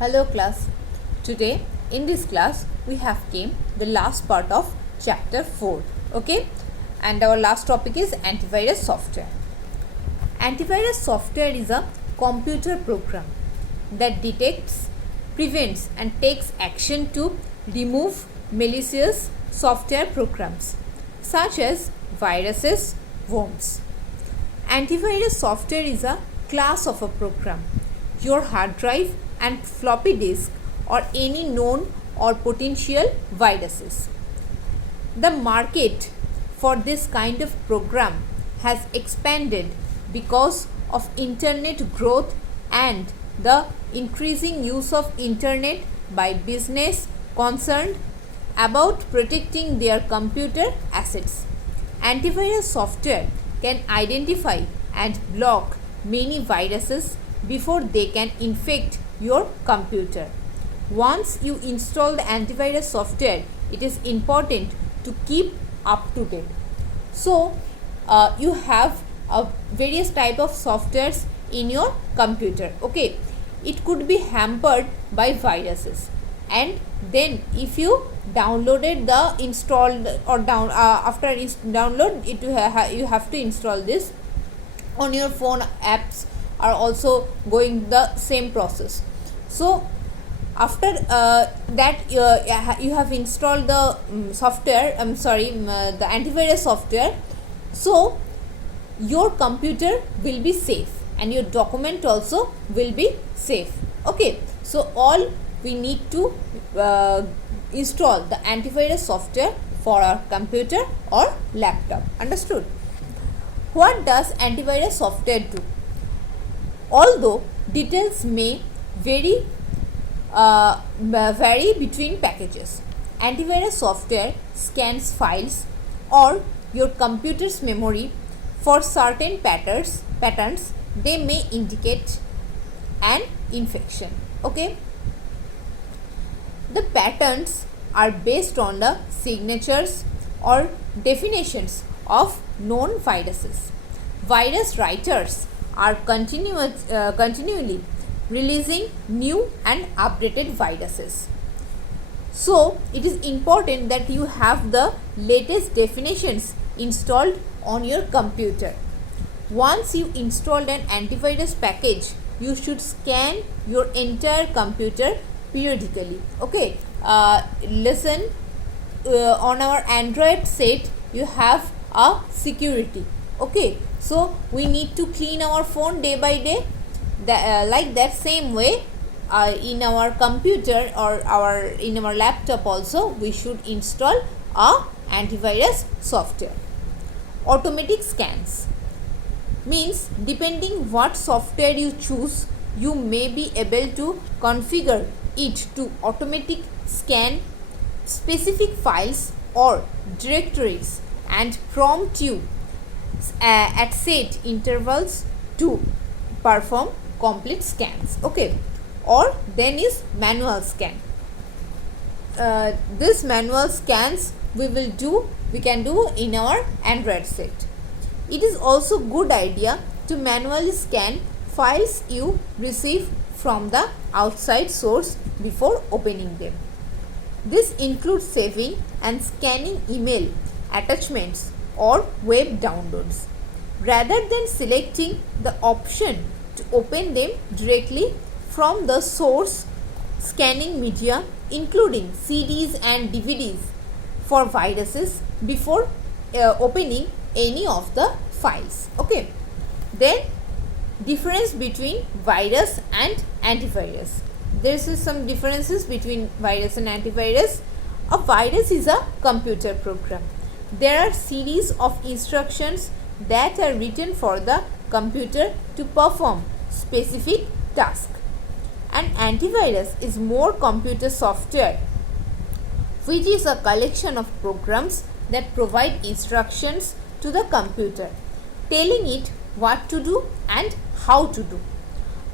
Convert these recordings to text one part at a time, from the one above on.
Hello class. Today in this class we have came the last part of chapter 4. Okay, and our last topic is antivirus software. Antivirus software is a computer program that detects, prevents and takes action to remove malicious software programs such as viruses, worms. Antivirus software is a class of a program. Your hard drive and floppy disk or any known or potential viruses. The market for this kind of program has expanded because of internet growth and the increasing use of internet by business concerned about protecting their computer assets. Antivirus software can identify and block many viruses before they can infect your computer. Once you install the antivirus software, it is important to keep up to date. So you have various type of softwares in your computer. Okay, it could be hampered by viruses, and then if you downloaded the installed or download it, you have to install this on your phone. Apps are also going the same process. So after that you have installed the the antivirus software, so your computer will be safe and your document also will be safe. Okay, so all we need to install the antivirus software for our computer or laptop. Understood? What does antivirus software do? Although details may vary between packages, antivirus software scans files or your computer's memory for certain patterns. They may indicate an infection. Okay, the patterns are based on the signatures or definitions of known viruses. Virus writers are continually releasing new and updated viruses. So it is important that you have the latest definitions installed on your computer. Once you installed an antivirus package, you should scan your entire computer periodically. Okay, listen, on our Android set you have a security. Okay, so we need to clean our phone day by day. Like that same way, in our computer or in our laptop also we should install a antivirus software. Automatic scans means depending what software you choose, you may be able to configure it to automatic scan specific files or directories and prompt you at set intervals to perform complete scans. Okay, or then is manual scan. This manual scans we can do in our Android set. It is also good idea to manually scan files you receive from the outside source before opening them. This includes saving and scanning email attachments or web downloads, rather than selecting the option to open them directly from the source. Scanning media including CDs and DVDs for viruses before opening any of the files. Okay, then difference between virus and antivirus. There is some differences between virus and antivirus. A virus is a computer program. There are series of instructions that are written for the computer to perform specific task. An antivirus is more computer software, which is a collection of programs that provide instructions to the computer, telling it what to do and how to do.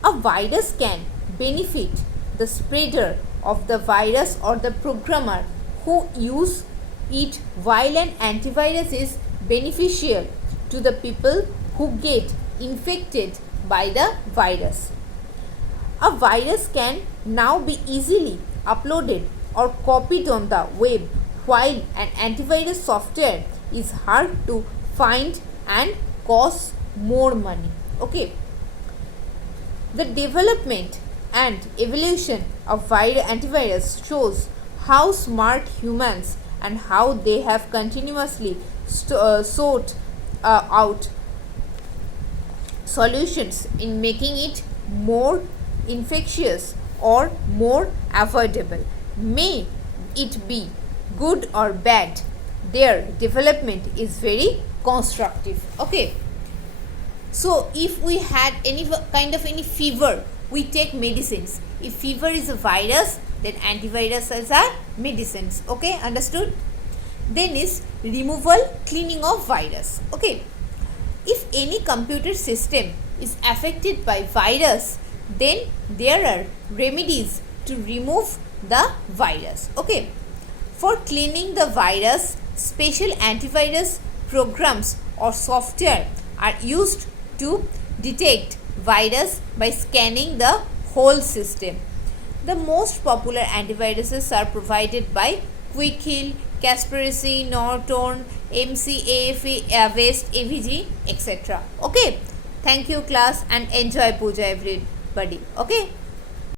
A virus can benefit the spreader of the virus or the programmer who use it, while an antivirus is beneficial to the people who get infected by the virus. A virus can now be easily uploaded or copied on the web, while an antivirus software is hard to find and costs more money. Okay. The development and evolution of antivirus shows how smart humans and how they have continuously sought out solutions in making it more infectious or more avoidable. May it be good or bad, their development is very constructive. Okay. So if we had any kind of any fever, we take medicines. If fever is a virus, then antivirus is our medicines. Okay, understood? Then is removal, cleaning of virus. Okay. If any computer system is affected by virus, then there are remedies to remove the virus. Okay. For cleaning the virus, special antivirus programs or software are used to detect virus by scanning the whole system. The most popular antiviruses are provided by Quickheal, Kaspersky, Norton, MCAFE, Avast, AVG, etc. Okay. Thank you class and enjoy puja everybody. Okay.